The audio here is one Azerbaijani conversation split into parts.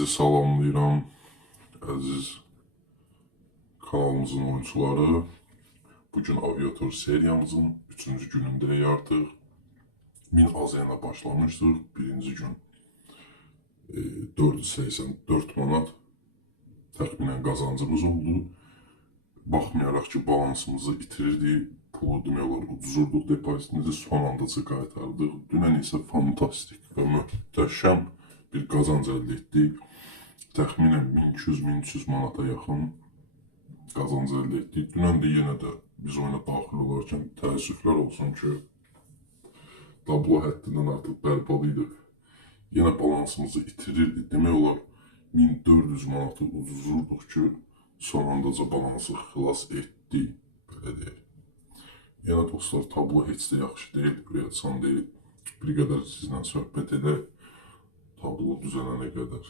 Sizi salamlayıram, əziz kanalımızın oyuncuları. Bugün Aviator seriyamızın 3-cü günündəyik artıq. 1000 AZ-yə başlamışdıq. Birinci gün 484 manat təxminən qazancımız oldu. Baxmayaraq ki, balansımızı itirirdik, pulu demək olar uduzurduq, depozitimizi son anda qaytardıq. Dünən isə fantastik və möhtəşəm bir qazanc əldə etdik. Təxminən 1200-1300 manata yaxın qazanc əldə etdik. Dünən də yenə də biz oyuna daxil olarkən təəssüflər olsun ki, tablo həddindən artıq bərbad idi. Yenə balansımızı itirirdik. Demək olar 1400 manatı uduzurduq ki, son andaca balansı xilas etdik. Belə deyək. Yenə dostlar, tablo heç də yaxşı deyil, ürəkçan deyil. Bir qədər sizlə söhbət edək. Tablo düzələnə qədər.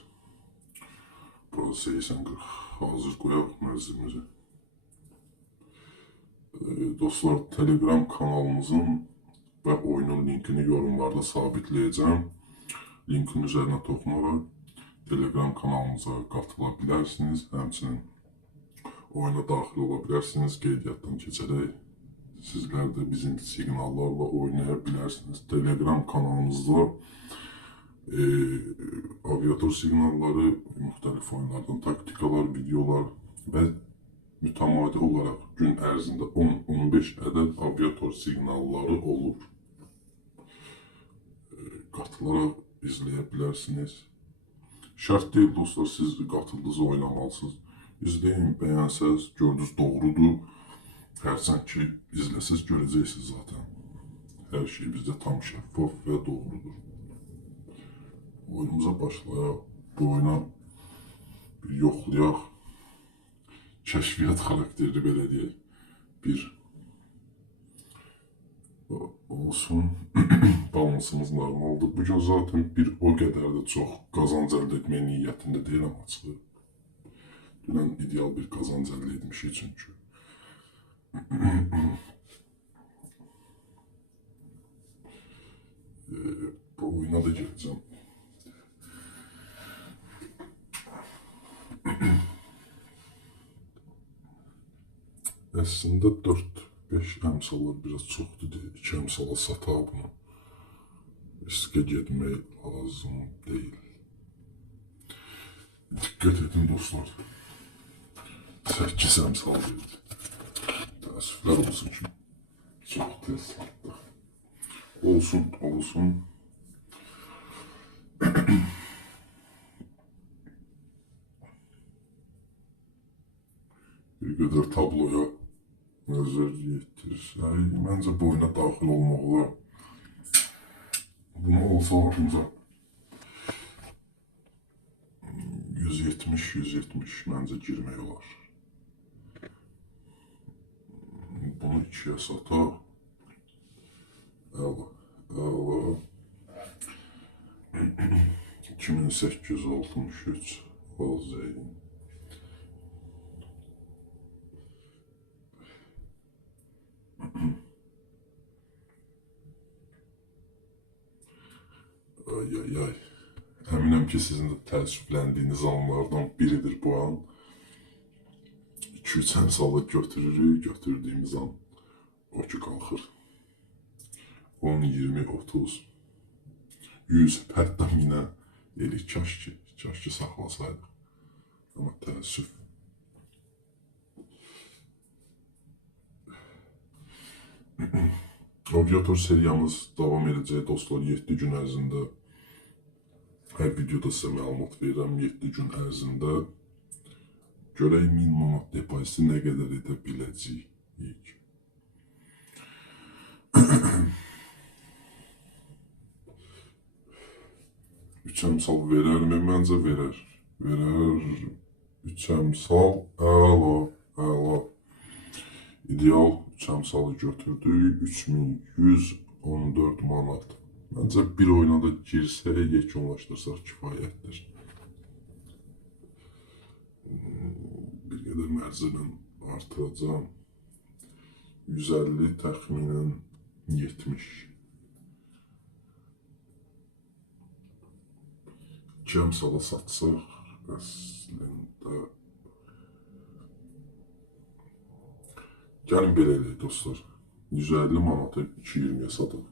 Burada 80-40 hazır qoyaq mərzimizi. Dostlar, Telegram kanalımızın və oyunun linkini yorumlarda sabitləyəcəm. Linkin üzərinə toxunaraq Telegram kanalımıza qatıla bilərsiniz. Həmçinin oyuna daxil ola bilərsiniz. Qeydiyyatdan keçərək sizlər də bizim siqnallarla oynaya bilərsiniz. Telegram kanalımızda aviator siqnalları, müxtəlif oyunlardan taktikalar, videolar və mütəmadi olaraq gün ərzində 10-15 ədəd aviator siqnalları olur. Qatılaraq izləyə bilərsiniz. Şərt deyil dostlar, siz qatıldınız, oynamalısınız. İzləyin, bəyənsəz, gördünüz doğrudur. Hərçənd ki, izləsəz görəcəksiniz zaten. Hər şey bizdə tam şəffaf və doğrudur. Oyunumuza başlayaq. Bu oyuna bir yoxlayaq. Kəşfiyyat xarakterli belə deyək. Bir olsun. Balansımız normaldır. Bugün zaten bir o qədər də çox qazanc əldə etmək niyyətində deyiləm açığı. Dünən ideal bir qazanc əldə etmişik çünki. Bu oyuna da gələcəm. Əslində 4-5 əmsallar biraz çoxdur deyil. 2 əmsala sataq bunu. Riskə getmək lazım deyil. Diqqət edin dostlar. 8 əmsal deyil. Təəssüflər olsun ki, çox tez satdıq. Olsun, olsun. Bir qədər tabloya nəzər yetirsək, məncə bu oyuna daxil olmaq olar. Bunu olsa ancaq 170 məncə girmək olar. Bunu 2-yə sataq. Əla. 2863 AZ-yin. Ay. Əminəm ki, sizin də təəssüfləndiyiniz anlardan biridir bu an. 2-3 əmsalı götürürük, götürdüyümüz an o ki qalxır. 10, 20, 30, 100, hətta 1000-ə deyilik, kaş ki saxlasaydıq. Amma təəssüf. Aviator seriyamız davam edəcək dostlar 7 gün ərzində. Hər videoda sizə məlumat verirəm 7 gün ərzində. Görək 1000 manat depoziti nə qədər edə biləcəyik. Üç əmsal verərmi? Məncə verər. Verər. 3 əmsal. Əla. İdeal 3 əmsalı götürdük. 3114 manat. Məncə bir oyuna da girsək, yekunlaşdırsaq kifayətdir. Bir qədər mərzədən artıracam. 150 təxminən 70. 2 əmsala satsaq Əslində gəlin belə eləyək dostlar. 150 manatı 2.20-yə satıb.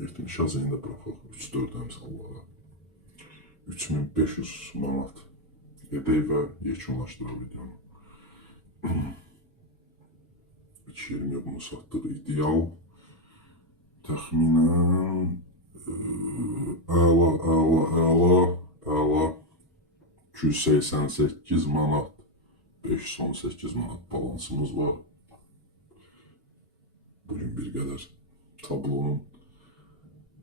70 azını da buraxaq 3-4 əmsallara. 3500 manat edək və yekunlaşdıraq videonu. 2.20-yə bunu satdıq. İdeal təxminən əla 288 manat 518 manat balansımız var. Bugün bir qədər tablonun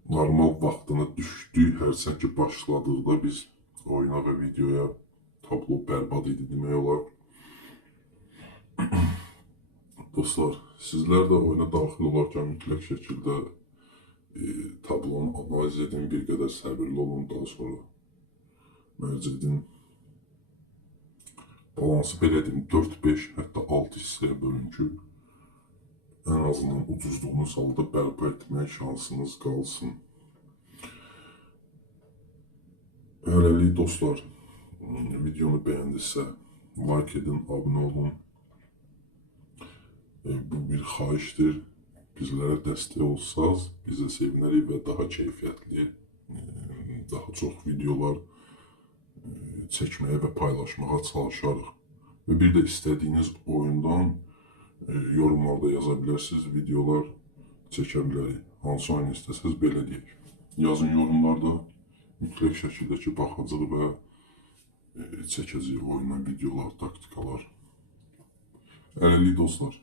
normal vaxtına düşdük. Hərçənd ki başladıqda biz oyuna və videoya tablo bərbad idi demək olar. Dostlar, sizlər də oyuna daxil olarkən mütləq şəkildə tablonu analiz edin, bir qədər səbirli olun, daha sonra mərc edin. Balansı belə edin, 4-5, hətta 6 hissəyə bölün ki, ən azından ucuzluğunuz halda bərpa etmək şansınız qalsın. Hələlik dostlar, videonu bəyəndirsə, like edin, abunə olun. Bu bir xahişdir. Bizlərə dəstək olsanız, bizə sevinərik və daha keyfiyyətli, daha çox videolar çəkməyə və paylaşmağa çalışarıq. Və bir də istədiyiniz oyundan yorumlarda yaza bilərsiniz, videolar çəkə bilərik. Hansı oyun istəsəniz belə deyək. Yazın yorumlarda mütləq şəkildə ki, baxacaq və çəkəcək oyundan videolar, taktikalar. Hələlik dostlar.